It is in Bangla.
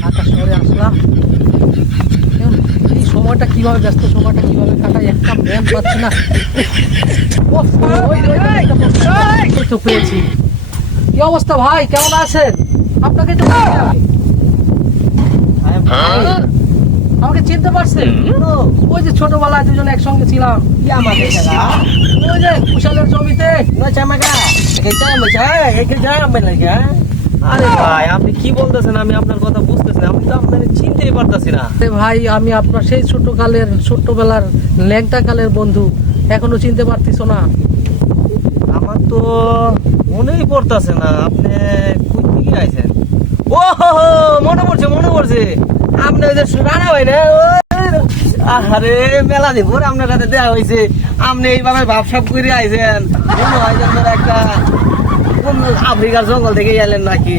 ঢাকা শহরে আসলাম, এই সময়টা কিভাবে, ব্যস্ত সময়টা কিভাবে কাটাই একটা ম্যান পাচ্ছি না। তো পেয়েছি। কি অবস্থা ভাই, কেমন আছেন? আপনাকে তো আমাকে চিনতে পারছেন? ওই যে ছোটবেলায় দুজন একসঙ্গে ছিলাম, ওই যে কুশালের জমিতে। আরে ভাই, আপনি কি বলতেছেন? আমি আপনার কথা বুঝতেছি না। আমি তো আপনাকে চিনতেই পারতাছি না। আরে ভাই, আমি আপনার সেই ছোটবেলার ল্যাংটা কালের বন্ধু, এখনো চিনতে পারতিস না? আমার তো মনেই পড়তাছে না। আপনি কই থেকে আইছেন? ও হো হো, মনে পড়ছে। আপনি ওই যে রানা ভাই না? আরে মেলা দিন পরে আপনার সাথে দেওয়া হয়েছে। আপনি এইভাবে ভাবসাব করে আইছেন, মনে হয় যেন একটা কোন আফ্রিকার জঙ্গল থেকে এলেন নাকি।